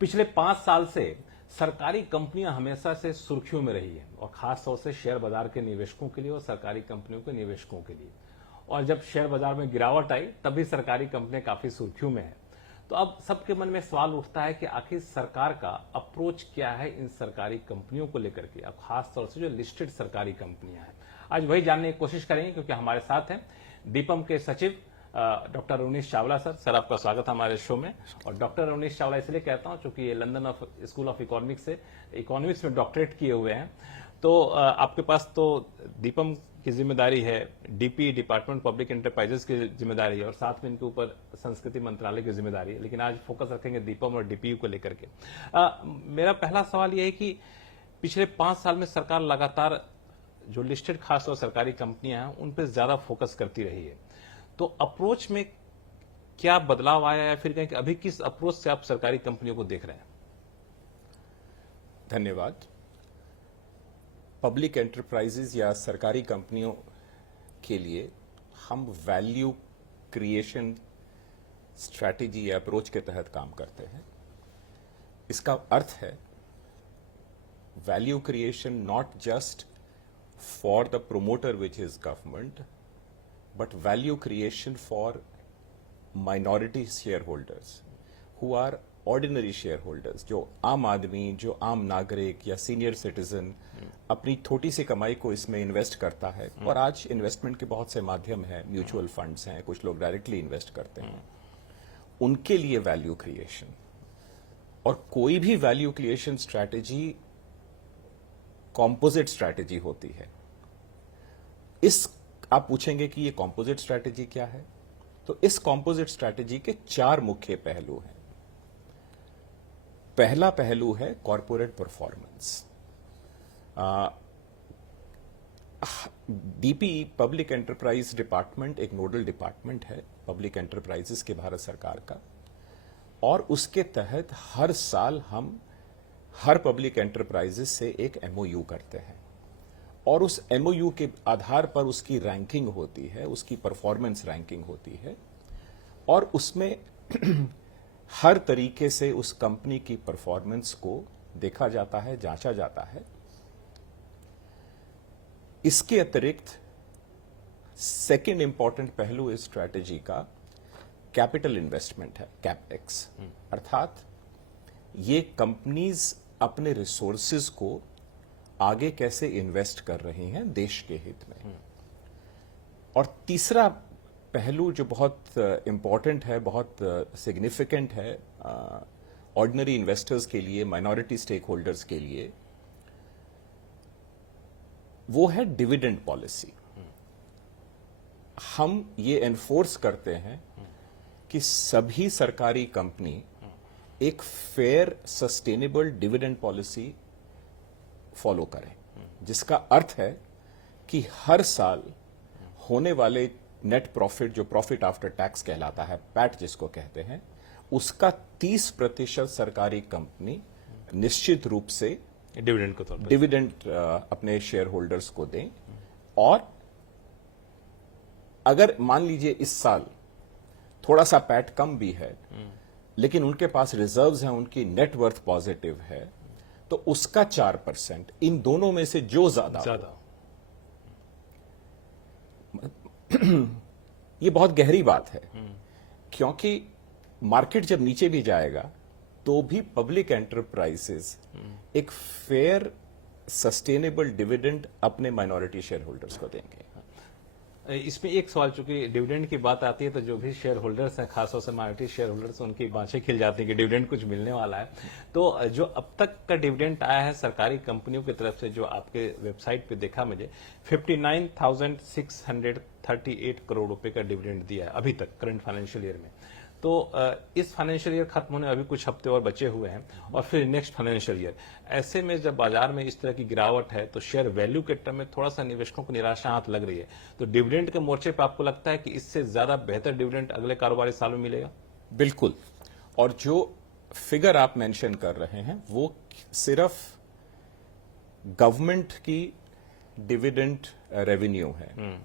पिछले 5 साल से सरकारी कंपनियां हमेशा से सुर्खियों में रही है और खास तौर से शेयर बाजार के निवेशकों के लिए और सरकारी कंपनियों के निवेशकों के लिए। और जब शेयर बाजार में गिरावट आई तब भी सरकारी कंपनियां काफी सुर्खियों में है। तो अब सबके मन में सवाल उठता है कि आखिर सरकार का अप्रोच क्या है इन सरकारी कंपनियों को लेकर के, अब खास तौर से जो लिस्टेड सरकारी कंपनियां हैं। आज वही जानने की कोशिश करेंगे क्योंकि हमारे साथ हैं दीपम के सचिव डॉक्टर अवनीश चावला। सर आपका स्वागत है हमारे शो में। और डॉक्टर अवनीश चावला इसलिए कहता हूं क्योंकि ये लंदन स्कूल ऑफ इकोनॉमिक्स से इकोनॉमिक्स में डॉक्टरेट किए हुए हैं। तो आपके पास तो दीपम की जिम्मेदारी है, डीपी डिपार्टमेंट पब्लिक एंटरप्राइजेस की जिम्मेदारी है और साथ में इनके ऊपर संस्कृति मंत्रालय की जिम्मेदारी है। लेकिन आज फोकस रखेंगे दीपम और डीपीयू को लेकर के। मेरा पहला सवाल यह है कि पिछले 5 साल में सरकार लगातार जो लिस्टेड खास और सरकारी कंपनियां हैं उन पर ज्यादा फोकस करती रही है। तो अप्रोच में क्या बदलाव आया है, फिर कहें कि अभी किस अप्रोच से आप सरकारी कंपनियों को देख रहे हैं? धन्यवाद। पब्लिक एंटरप्राइजेज या सरकारी कंपनियों के लिए हम वैल्यू क्रिएशन स्ट्रैटेजी या अप्रोच के तहत काम करते हैं। इसका अर्थ है value creation not just for the promoter which is government but value creation for minority shareholders who are ordinary shareholders, जो आम आदमी, जो आम नागरिक या सीनियर सिटीजन अपनी छोटी सी कमाई को इसमें इन्वेस्ट करता है। और आज इन्वेस्टमेंट के बहुत से माध्यम हैं, म्यूचुअल फंड्स हैं, कुछ लोग डायरेक्टली इन्वेस्ट करते हैं, उनके लिए वैल्यू क्रिएशन। और कोई भी value creation strategy composite strategy होती है। इस आप पूछेंगे कि ये कॉम्पोजिट स्ट्रैटेजी क्या है, तो इस कॉम्पोजिट स्ट्रैटेजी के 4 मुख्य पहलू हैं। पहला पहलू है corporate performance. DP public enterprise department एक नोडल डिपार्टमेंट है पब्लिक एंटरप्राइजेस के भारत सरकार का, और उसके तहत हर साल हम हर पब्लिक एंटरप्राइजेस से एक एमओयू करते हैं और उस एमओयू के आधार पर उसकी रैंकिंग होती है, उसकी परफॉर्मेंस रैंकिंग होती है, और उसमें हर तरीके से उस कंपनी की परफॉर्मेंस को देखा जाता है, जांचा जाता है। इसके अतिरिक्त सेकेंड इंपॉर्टेंट पहलू इस स्ट्रैटेजी का कैपिटल इन्वेस्टमेंट है, कैपेक्स। अर्थात ये कंपनीज अपने रिसोर्सेज को आगे कैसे इन्वेस्ट कर रही हैं देश के हित में। और तीसरा पहलू जो बहुत इंपॉर्टेंट है, बहुत सिग्निफिकेंट है ऑर्डिनरी इन्वेस्टर्स के लिए, माइनॉरिटी स्टेक होल्डर्स के लिए, वो है डिविडेंड पॉलिसी। हम ये एनफोर्स करते हैं कि सभी सरकारी कंपनी एक fair sustainable dividend policy follow करें, जिसका अर्थ है कि हर साल होने वाले नेट प्रॉफिट, जो प्रॉफिट आफ्टर टैक्स कहलाता है, पैट जिसको कहते हैं, उसका 30% सरकारी कंपनी निश्चित रूप से डिविडेंड को तौर पर डिविडेंड अपने शेयर होल्डर्स को दें। और अगर मान लीजिए इस साल थोड़ा सा पैट कम भी है लेकिन उनके पास रिजर्व्स हैं, उनकी नेटवर्थ पॉजिटिव है, तो उसका 4%, इन दोनों में से जो ज्यादा ये बहुत गहरी बात है, क्योंकि मार्केट जब नीचे भी जाएगा तो भी पब्लिक एंटरप्राइजेस एक फेयर सस्टेनेबल डिविडेंड अपने माइनॉरिटी शेयर होल्डर्स को देंगे। इसमें एक सवाल, चूंकि डिविडेंड की बात आती है तो जो भी शेयर होल्डर्स हैं, खासतौर से माइनॉरिटी शेयर होल्डर्स, उनकी बाँछें खिल जाती हैं कि डिविडेंड कुछ मिलने वाला है। तो जो अब तक का डिविडेंड आया है सरकारी कंपनियों की तरफ से, जो आपके वेबसाइट पे देखा मुझे, 59,638 करोड़ रुपए का डिविडेंड दिया है अभी तक करंट फाइनेंशियल ईयर में। तो इस फाइनेंशियल ईयर खत्म होने अभी कुछ हफ्ते और बचे हुए हैं और फिर नेक्स्ट फाइनेंशियल ईयर। ऐसे में जब बाजार में इस तरह की गिरावट है तो शेयर वैल्यू के टर्म में थोड़ा सा निवेशकों को निराशा हाथ लग रही है। तो डिविडेंड के मोर्चे पर आपको लगता है कि इससे ज्यादा बेहतर डिविडेंड अगले कारोबारी सालों में मिलेगा? बिल्कुल। और जो फिगर आप मेंशन कर रहे हैं वो सिर्फ गवर्नमेंट की डिविडेंड रेवेन्यू है।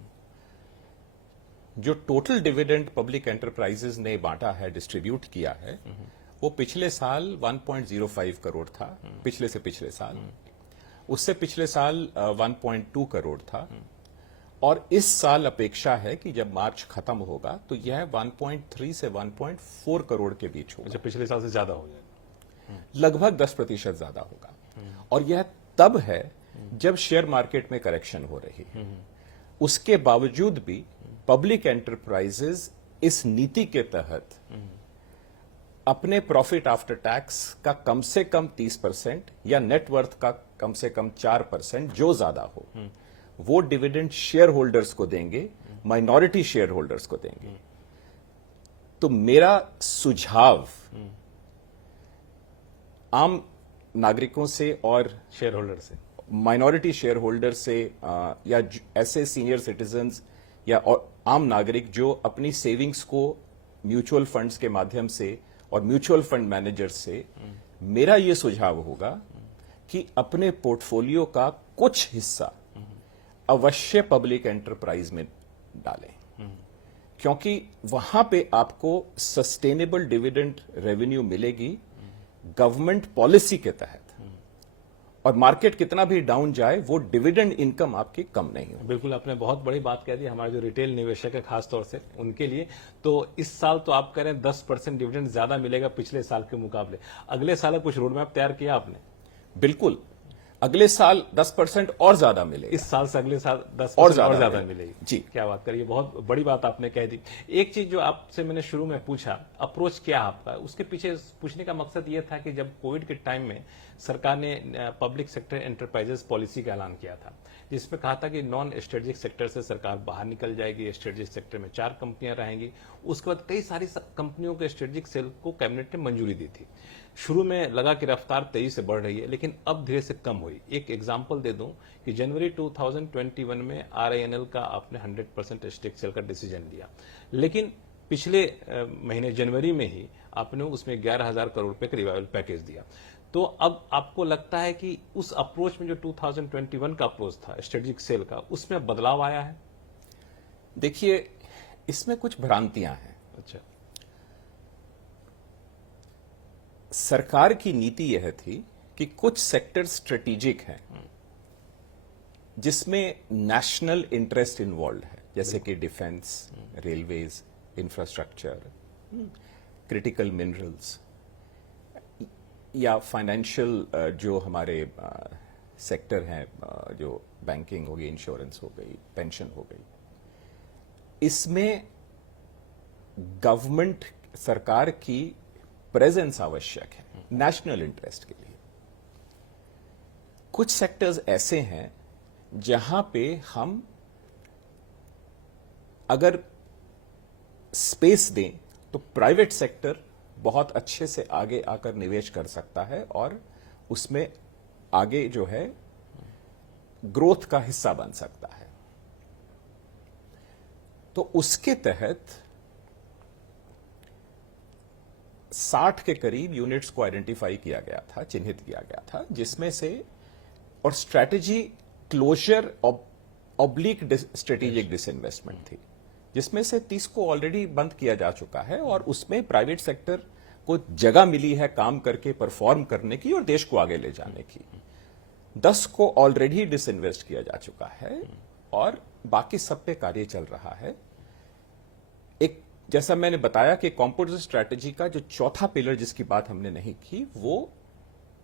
जो टोटल डिविडेंड पब्लिक एंटरप्राइजेज ने बांटा है, डिस्ट्रीब्यूट किया है, वो पिछले साल 1.05 करोड़ था, पिछले से पिछले साल। उससे पिछले साल 1.2 करोड़ था, और इस साल अपेक्षा है कि जब मार्च खत्म होगा तो यह 1.3 से 1.4 करोड़ के बीच होगा। अच्छा, पिछले साल से ज्यादा हो जाएगा। लगभग 10% ज्यादा होगा। और यह तब है जब शेयर मार्केट में करेक्शन हो रही है। उसके बावजूद भी पब्लिक एंटरप्राइजेज इस नीति के तहत अपने प्रॉफिट आफ्टर टैक्स का कम से कम 30% या नेटवर्थ का कम से कम 4% जो ज्यादा हो, वो डिविडेंड शेयर होल्डर्स को देंगे, माइनॉरिटी शेयर होल्डर्स को देंगे। तो मेरा सुझाव आम नागरिकों से और शेयर होल्डर से, माइनॉरिटी शेयर होल्डर से या ऐसे सीनियर सिटीजन्स या आम नागरिक जो अपनी सेविंग्स को म्यूचुअल फंड्स के माध्यम से और म्यूचुअल फंड मैनेजर से, मेरा यह सुझाव होगा कि अपने पोर्टफोलियो का कुछ हिस्सा अवश्य पब्लिक एंटरप्राइज में डालें, क्योंकि वहां पे आपको सस्टेनेबल डिविडेंड रेवेन्यू मिलेगी गवर्नमेंट पॉलिसी के तहत। और मार्केट कितना भी डाउन जाए, वो डिविडेंड इनकम आपकी कम नहीं हो। बिल्कुल, आपने बहुत बड़ी बात कह दी हमारे जो रिटेल निवेशक है खास तौर से उनके लिए। तो इस साल तो आप कह रहे हैं 10% डिविडेंड ज्यादा मिलेगा पिछले साल के मुकाबले। अगले साल कुछ रोड मैप तैयार किया आपने? बिल्कुल, अगले साल 10% और ज्यादा मिलेगा। इस साल से अगले साल 10% और और ज्यादा मिलेगी। जी, क्या बात करिए, बहुत बड़ी बात आपने कह दी। एक चीज जो आपसे मैंने शुरू में पूछा, अप्रोच क्या आपका, उसके पीछे पूछने का मकसद ये था कि जब कोविड के टाइम में सरकार ने पब्लिक सेक्टर एंटरप्राइजेस पॉलिसी का ऐलान किया था, जिसमें कहा था कि नॉन स्ट्रेटेजिक सेक्टर से सरकार बाहर निकल जाएगी, स्ट्रेटेजिक सेक्टर में 4 कंपनियां रहेंगी। उसके बाद कई सारी कंपनियों के स्ट्रेटेजिक सेल को कैबिनेट ने मंजूरी दी थी। शुरू में लगा कि रफ्तार तेजी से बढ़ रही है, लेकिन अब धीरे से कम हुई। एक एग्जांपल दे दूं कि जनवरी 2021 में RINL का आपने 100% स्टेक सेल का डिसीजन लिया, लेकिन पिछले महीने जनवरी में ही आपने उसमें 11,000 करोड़ रुपए का रिवाइवल पैकेज दिया। तो अब आपको लगता है कि उस अप्रोच में जो 2021 का अप्रोच था स्ट्रेटेजिक सेल का, उसमें बदलाव आया है? देखिए, इसमें कुछ भ्रांतियां हैं। अच्छा, सरकार की नीति यह थी कि कुछ सेक्टर स्ट्रेटेजिक हैं जिसमें नेशनल इंटरेस्ट इन्वॉल्व है, जैसे कि defence, railways, infrastructure, critical minerals, या फाइनेंशियल जो हमारे सेक्टर हैं, जो बैंकिंग हो गई, इंश्योरेंस हो गई, पेंशन हो गई। इसमें गवर्नमेंट, सरकार की प्रेजेंस आवश्यक है नेशनल इंटरेस्ट के लिए। कुछ सेक्टर्स ऐसे हैं जहां पे हम अगर स्पेस दें तो प्राइवेट सेक्टर बहुत अच्छे से आगे आकर निवेश कर सकता है और उसमें आगे जो है ग्रोथ का हिस्सा बन सकता है। तो उसके तहत 60 के करीब यूनिट्स को आइडेंटिफाई किया गया था, चिन्हित किया गया था, जिसमें से, और strategy closure oblique strategic disinvestment थी, जिसमें से 30 को ऑलरेडी बंद किया जा चुका है और उसमें प्राइवेट सेक्टर को जगह मिली है काम करके परफॉर्म करने की और देश को आगे ले जाने की। 10 को ऑलरेडी डिसइन्वेस्ट किया जा चुका है और बाकी सब पे कार्य चल रहा है। एक, जैसा मैंने बताया कि कॉम्पोजिट स्ट्रैटेजी का जो चौथा पिलर जिसकी बात हमने नहीं की, वो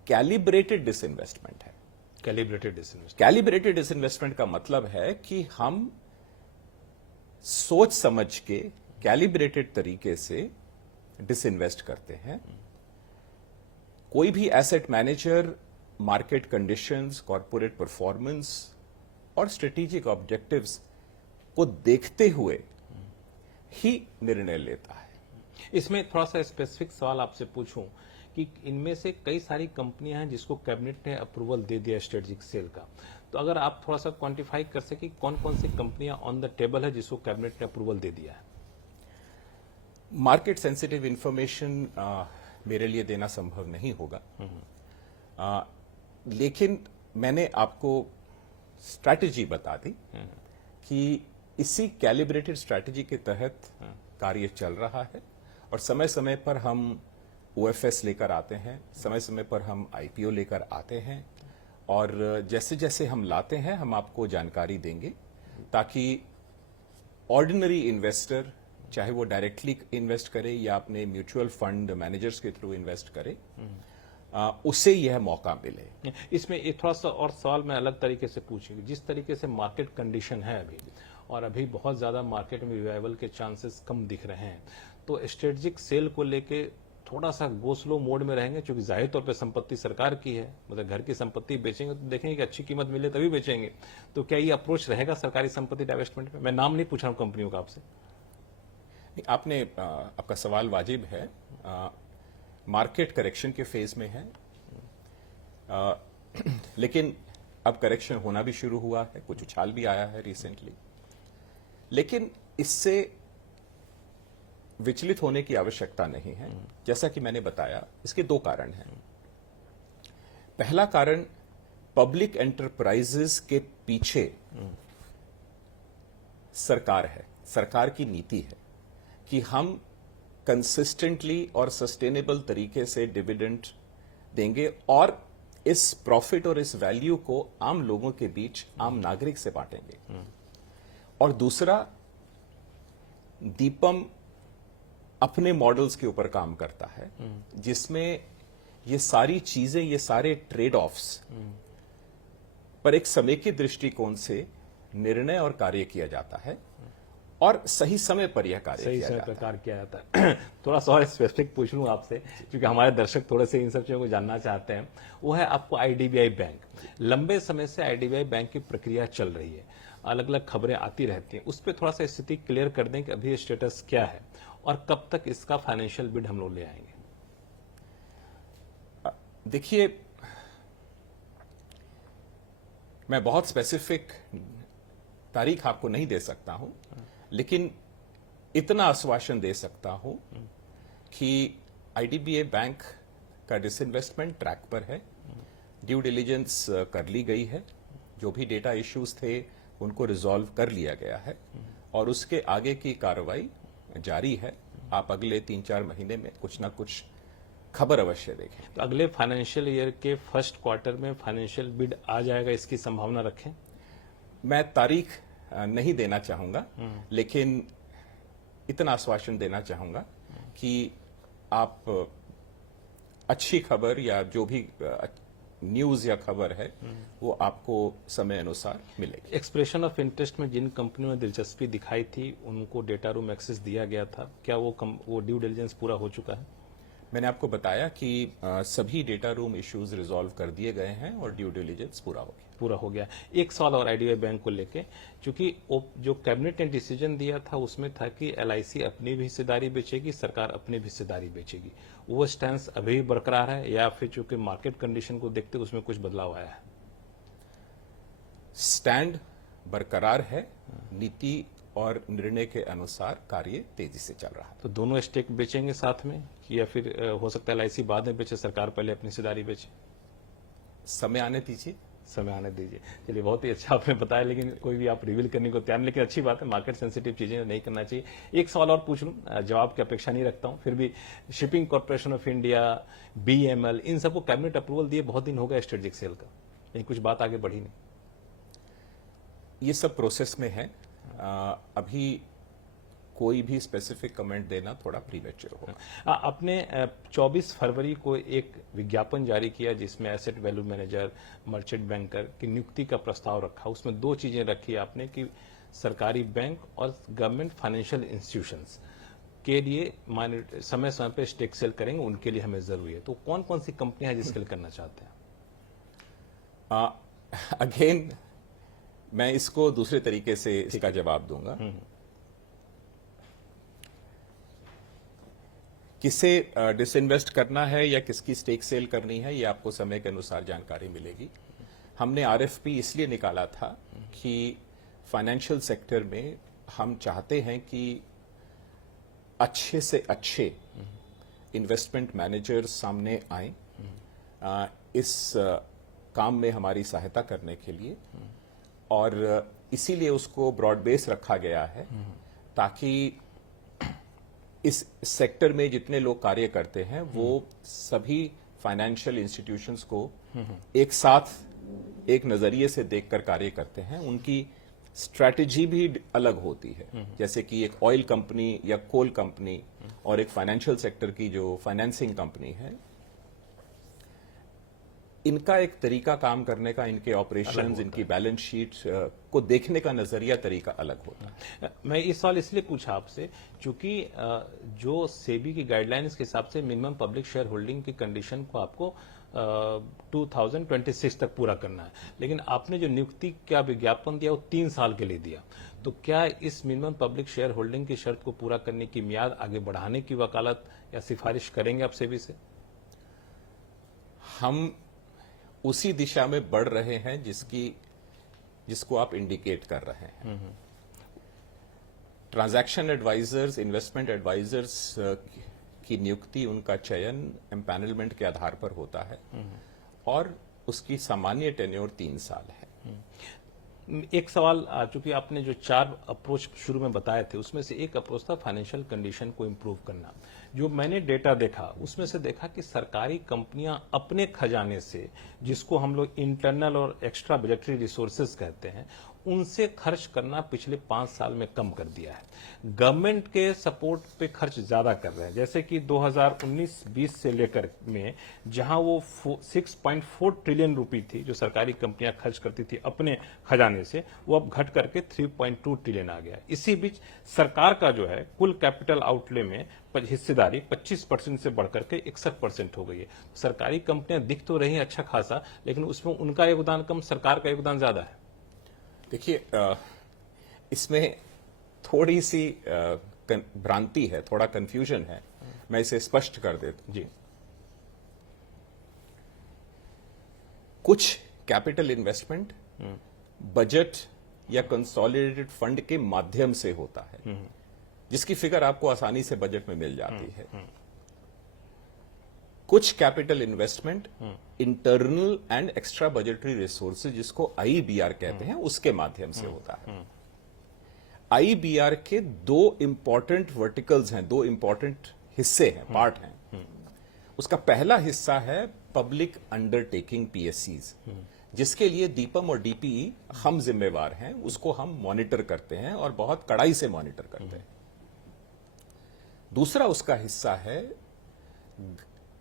कैलिब्रेटेड डिसइन्वेस्टमेंट है। कैलिब्रेटेड डिसइन्वेस्टमेंट का मतलब है कि हम सोच समझ के कैलिब्रेटेड तरीके से डिसइन्वेस्ट करते हैं। कोई भी asset manager market conditions, corporate performance और स्ट्रेटेजिक ऑब्जेक्टिव्स को देखते हुए ही निर्णय लेता है। इसमें थोड़ा सा स्पेसिफिक सवाल आपसे पूछूं कि इनमें से कई सारी कंपनियां हैं जिसको कैबिनेट ने अप्रूवल दे दिया स्ट्रेटेजिक सेल का, तो अगर आप थोड़ा सा क्वांटिफाई कर सके कौन कौन सी कंपनियां ऑन द टेबल है जिसको कैबिनेट ने अप्रूवल दे दिया है? मार्केट सेंसिटिव इंफॉर्मेशन मेरे लिए देना संभव नहीं होगा, लेकिन मैंने आपको स्ट्रैटेजी बता दी कि इसी कैलिब्रेटेड स्ट्रैटेजी के तहत कार्य चल रहा है और समय समय पर हम ओएफएस लेकर आते हैं, समय समय पर हम आईपीओ लेकर आते हैं, और जैसे जैसे हम लाते हैं हम आपको जानकारी देंगे ताकि ऑर्डिनरी इन्वेस्टर, चाहे वो डायरेक्टली इन्वेस्ट करे या अपने म्यूचुअल फंड मैनेजर्स के थ्रू इन्वेस्ट करे, उसे यह मौका मिले। इसमें एक थोड़ा सा और सवाल मैं अलग तरीके से पूछूंगी। जिस तरीके से मार्केट कंडीशन है अभी, और अभी बहुत ज्यादा मार्केट में रिवाइवल के चांसेस कम दिख रहे हैं, तो स्ट्रेटेजिक सेल को लेके थोड़ा सा गो स्लो मोड में रहेंगे, क्योंकि जाहिर तौर पे संपत्ति सरकार की है, मतलब घर की संपत्ति बेचेंगे तो देखेंगे कि अच्छी कीमत मिले तभी बेचेंगे। तो क्या ये अप्रोच रहेगा सरकारी संपत्ति डाइवेस्टमेंट में? मैं नाम नहीं पूछ रहा हूं कंपनियों का आपसे। आपने आपका सवाल वाजिब है। मार्केट करेक्शन के फेज में है, लेकिन अब करेक्शन होना भी शुरू हुआ है, कुछ उछाल भी आया है रिसेंटली, लेकिन इससे विचलित होने की आवश्यकता नहीं है। जैसा कि मैंने बताया, इसके दो कारण हैं। पहला कारण, पब्लिक एंटरप्राइजेस के पीछे सरकार है, सरकार की नीति है कि हम कंसिस्टेंटली और सस्टेनेबल तरीके से डिविडेंड देंगे और इस प्रॉफिट और इस वैल्यू को आम लोगों के बीच, आम नागरिक से बांटेंगे। और दूसरा, दीपम अपने मॉडल्स के ऊपर काम करता है जिसमें ये सारी चीजें, ये सारे ट्रेड ऑफ्स पर एक समेकित दृष्टिकोण से निर्णय और कार्य किया जाता है, और सही समय पर यह कार्य सही किया समय जाता पर कार्य किया जाता है। थोड़ा सा और स्पेसिफिक पूछ लूं आपसे, क्योंकि हमारे दर्शक थोड़े से इन सब चीजों को जानना चाहते हैं। वो है आपको आईडीबीआई बैंक। लंबे समय से आईडीबीआई बैंक की प्रक्रिया चल रही है, अलग अलग खबरें आती रहती हैं, उस पर थोड़ा सा स्थिति क्लियर कर दें कि अभी स्टेटस क्या है और कब तक इसका फाइनेंशियल बिड हम लोग ले आएंगे। देखिए, मैं बहुत स्पेसिफिक तारीख आपको नहीं दे सकता हूं, लेकिन इतना आश्वासन दे सकता हूं कि आईडीबीआई बैंक का डिसइन्वेस्टमेंट ट्रैक पर है, ड्यू डिलिजेंस कर ली गई है, जो भी डेटा इश्यूज थे उनको रिजॉल्व कर लिया गया है, और उसके आगे की कार्रवाई जारी है। आप अगले 3-4 महीने में कुछ ना कुछ खबर अवश्य देखें। तो अगले फाइनेंशियल ईयर के फर्स्ट क्वार्टर में फाइनेंशियल बिड आ जाएगा, इसकी संभावना रखें? मैं तारीख नहीं देना चाहूंगा, लेकिन इतना आश्वासन देना चाहूंगा कि आप अच्छी खबर या जो भी न्यूज या खबर है वो आपको समय अनुसार मिलेगी। एक्सप्रेशन ऑफ इंटरेस्ट में जिन कंपनियों ने दिलचस्पी दिखाई थी उनको डेटा रूम एक्सेस दिया गया था, क्या वो ड्यू डिलिजेंस पूरा हो चुका है? मैंने आपको बताया कि सभी डेटा रूम इश्यूज रिजॉल्व कर दिए गए हैं और ड्यू डिलिजेंस पूरा हो गया। एक सवाल और आईडीबीआई बैंक को लेके, क्योंकि जो कैबिनेट ने डिसीजन दिया था उसमें था कि एलआईसी अपनी भी हिस्सेदारी बेचेगी, सरकार अपनी भी हिस्सेदारी बेचेगी, वो स्टैंस अभी भी बरकरार है या फिर चूंकि मार्केट कंडीशन को देखते उसमें कुछ बदलाव आया है? स्टैंड बरकरार है, नीति और निर्णय के अनुसार कार्य तेजी से चल रहा है। तो दोनों स्टेक बेचेंगे साथ में, या फिर हो सकता है एलआईसी बाद में बेचे, सरकार पहले अपनी हिस्सेदारी बेचे? समय आने दीजिए। समय आने दीजिए। चलिए, बहुत ही अच्छा आपने बताया, लेकिन कोई भी आप रिवील करने को तैयार नहीं, लेकिन अच्छी बात है, मार्केट सेंसिटिव चीजें नहीं करना चाहिए। एक सवाल और पूछ लूं, जवाब की अपेक्षा नहीं रखता हूं, फिर भी shipping corporation of India, BML, इन सबको कैबिनेट अप्रूवल दिए बहुत दिन हो गया स्ट्रेटेजिक सेल का, लेकिन कुछ बात आगे बढ़ी नहीं। ये सब प्रोसेस में है, अभी कोई भी स्पेसिफिक कमेंट देना थोड़ा प्रीमेच्योर होगा। आपने 24 फरवरी को एक विज्ञापन जारी किया जिसमें asset value manager, merchant banker की नियुक्ति का प्रस्ताव रखा। उसमें दो चीजें रखी आपने कि सरकारी बैंक और गवर्नमेंट फाइनेंशियल इंस्टीट्यूशंस के लिए समय समय पे स्टेक सेल करेंगे, उनके लिए हमें जरूरी है। तो कौन कौन सी कंपनियां जिसके लिए करना चाहते हैं? अगेन मैं इसको दूसरे तरीके से इसका जवाब दूंगा। किसे डिसइन्वेस्ट करना है या किसकी स्टेक सेल करनी है, ये आपको समय के अनुसार जानकारी मिलेगी। हमने आरएफपी इसलिए निकाला था कि फाइनेंशियल सेक्टर में हम चाहते हैं कि अच्छे से अच्छे इन्वेस्टमेंट मैनेजर्स सामने आए इस काम में हमारी सहायता करने के लिए, और इसीलिए उसको ब्रॉड बेस रखा गया है ताकि इस सेक्टर में जितने लोग कार्य करते हैं वो सभी फाइनेंशियल इंस्टीट्यूशंस को एक साथ एक नजरिए से देखकर कार्य करते हैं। उनकी स्ट्रैटेजी भी अलग होती है। जैसे कि एक ऑयल कंपनी या कोल कंपनी और एक फाइनेंशियल सेक्टर की जो फाइनेंसिंग कंपनी है, इनका एक तरीका काम करने का, इनके ऑपरेशंस, इनकी बैलेंस शीट को देखने का नजरिया तरीका अलग होता है। मैं इस सवाल इसलिए पूछा आपसे क्योंकि जो सेबी की गाइडलाइंस के हिसाब से मिनिमम पब्लिक शेयर होल्डिंग की कंडीशन को आपको 2026 तक पूरा करना है, लेकिन आपने जो नियुक्ति का विज्ञापन दिया वो 3 साल के लिए दिया। तो क्या इस मिनिमम पब्लिक शेयर होल्डिंग की शर्त को पूरा करने की मियाद आगे बढ़ाने की वकालत या सिफारिश करेंगे आप सेबी से? हम उसी दिशा में बढ़ रहे हैं जिसको आप इंडिकेट कर रहे हैं। ट्रांजैक्शन एडवाइजर्स, इन्वेस्टमेंट एडवाइजर्स की नियुक्ति, उनका चयन एम्पैनलमेंट के आधार पर होता है और उसकी सामान्य टेन्योर 3 साल है। एक सवाल, चूंकि आपने जो 4 अप्रोच शुरू में बताए थे उसमें से एक अप्रोच था फाइनेंशियल कंडीशन को इम्प्रूव करना। जो मैंने डेटा देखा उसमें से देखा कि सरकारी कंपनियां अपने खजाने से, जिसको हम लोग इंटरनल और एक्स्ट्रा बजटरी रिसोर्सेज कहते हैं, उनसे खर्च करना पिछले 5 साल में कम कर दिया है। गवर्नमेंट के सपोर्ट पे खर्च ज्यादा कर रहे हैं। जैसे कि 2019-20 से लेकर में जहां वो 6.4 ट्रिलियन रुपए थी जो सरकारी कंपनियां खर्च करती थी अपने खजाने से, वो अब घट करके 3.2 ट्रिलियन आ गया। इसी बीच सरकार का जो है कुल कैपिटल आउटले में हिस्सेदारी 25% से बढ़कर के 61% हो गई है। सरकारी कंपनियां दिख तो रही हैं अच्छा खासा, लेकिन उसमें उनका योगदान कम, सरकार का योगदान ज्यादा है। देखिए, इसमें थोड़ी सी भ्रांति है, थोड़ा कंफ्यूजन है। मैं इसे स्पष्ट कर देता हूं। जी, कुछ कैपिटल इन्वेस्टमेंट बजट या कंसोलिडेटेड फंड के माध्यम से होता है, जिसकी फिगर आपको आसानी से बजट में मिल जाती है। कुछ capital investment internal and extra budgetary resources, जिसको आईबीआर कहते हैं, उसके माध्यम से होता है। आईबीआर के 2 इंपॉर्टेंट वर्टिकल्स हैं, 2 इंपॉर्टेंट हिस्से हैं, पार्ट हैं। उसका पहला हिस्सा है पब्लिक अंडरटेकिंग पीएससीज, जिसके लिए दीपम और डीपीई हम जिम्मेवार हैं। उसको हम मॉनिटर करते हैं और बहुत कड़ाई से मॉनिटर करते हैं। दूसरा उसका हिस्सा है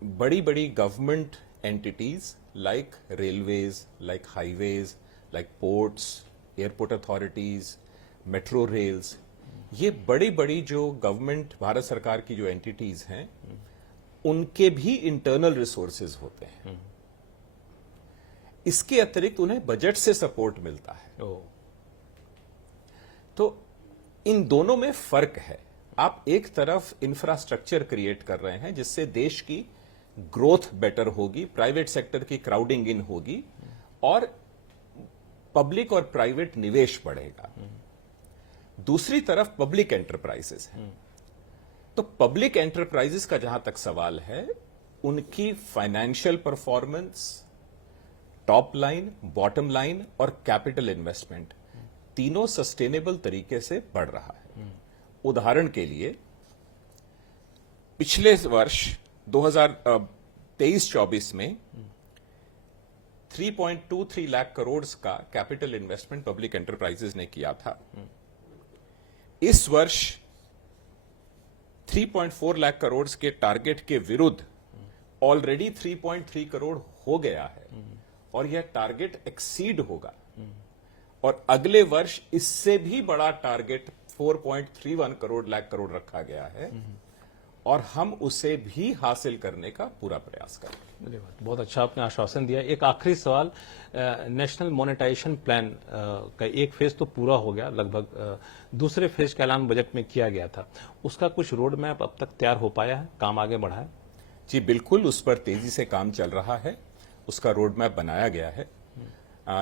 बड़ी बड़ी government entities like railways, like highways, like ports, airport authorities, metro rails. ये बड़ी बड़ी जो गवर्नमेंट, भारत सरकार की जो एंटिटीज हैं, उनके भी इंटरनल रिसोर्सेज होते हैं। इसके अतिरिक्त उन्हें बजट से सपोर्ट मिलता है। तो इन दोनों में फर्क है। आप एक तरफ इंफ्रास्ट्रक्चर क्रिएट कर रहे हैं जिससे देश की ग्रोथ बेटर होगी, प्राइवेट सेक्टर की क्राउडिंग इन होगी और पब्लिक और प्राइवेट निवेश बढ़ेगा। दूसरी तरफ पब्लिक एंटरप्राइजेस है। तो पब्लिक एंटरप्राइजेस का जहां तक सवाल है, उनकी financial performance, top line, bottom line और कैपिटल इन्वेस्टमेंट तीनों सस्टेनेबल तरीके से बढ़ रहा है। उदाहरण के लिए पिछले वर्ष 2023-24 में 3.23 लाख करोड़ का कैपिटल इन्वेस्टमेंट पब्लिक एंटरप्राइजेस ने किया था। इस वर्ष 3.4 लाख करोड़ के टारगेट के विरुद्ध ऑलरेडी 3.3 करोड़ हो गया है और यह टारगेट एक्सीड होगा। और अगले वर्ष इससे भी बड़ा टारगेट 4.31 लाख करोड़ रखा गया है और हम उसे भी हासिल करने का पूरा प्रयास करेंगे। बहुत अच्छा आपने आश्वासन दिया। एक आखिरी सवाल, नेशनल मोनेटाइजेशन प्लान का एक फेज तो पूरा हो गया लगभग, दूसरे फेज का ऐलान बजट में किया गया था, उसका कुछ रोड मैप अब तक तैयार हो पाया है, काम आगे बढ़ा है? जी बिल्कुल, उस पर तेजी से काम चल रहा है। उसका रोड मैप बनाया गया है।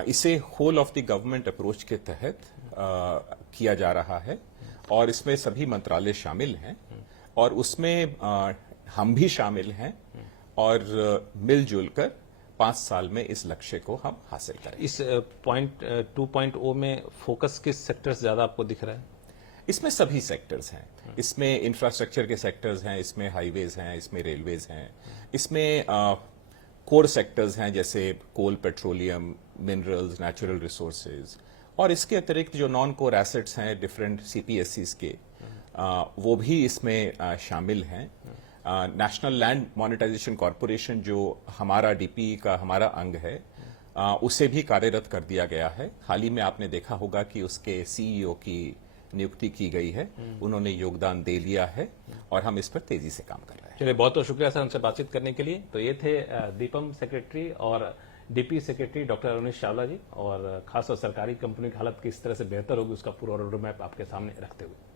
इसे whole of the government approach के तहत किया जा रहा है और इसमें सभी मंत्रालय शामिल हैं और उसमें हम भी शामिल हैं और मिलजुल कर 5 साल में इस लक्ष्य को हम हासिल करें। इस पॉइंट 2.0 में फोकस किस सेक्टर से ज्यादा आपको दिख रहा है? इसमें सभी सेक्टर्स हैं, इसमें इंफ्रास्ट्रक्चर के सेक्टर्स हैं, इसमें हाईवेज हैं, इसमें रेलवेज हैं, इसमें कोर सेक्टर्स हैं जैसे कोल, पेट्रोलियम, मिनरल्स, नेचुरल रिसोर्सेज, और इसके अतिरिक्त जो नॉन कोर एसेट्स हैं डिफरेंट सीपीएससीज के, वो भी इसमें शामिल हैं। नेशनल लैंड मोनेटाइजेशन कॉरपोरेशन जो हमारा डीपी का हमारा अंग है, उसे भी कार्यरत कर दिया गया है। हाल ही में आपने देखा होगा कि उसके सीईओ की नियुक्ति की गई है, उन्होंने योगदान दे लिया है और हम इस पर तेजी से काम कर रहे हैं। चलिए, बहुत बहुत शुक्रिया सर हमसे बातचीत करने के लिए। तो ये थे दीपम सेक्रेटरी और DP secretary doctor Arunesh Chawla ji, और खासतौर सरकारी कंपनी की हालत किस तरह से बेहतर होगी उसका पूरा रोड मैप आपके सामने रखते हुए।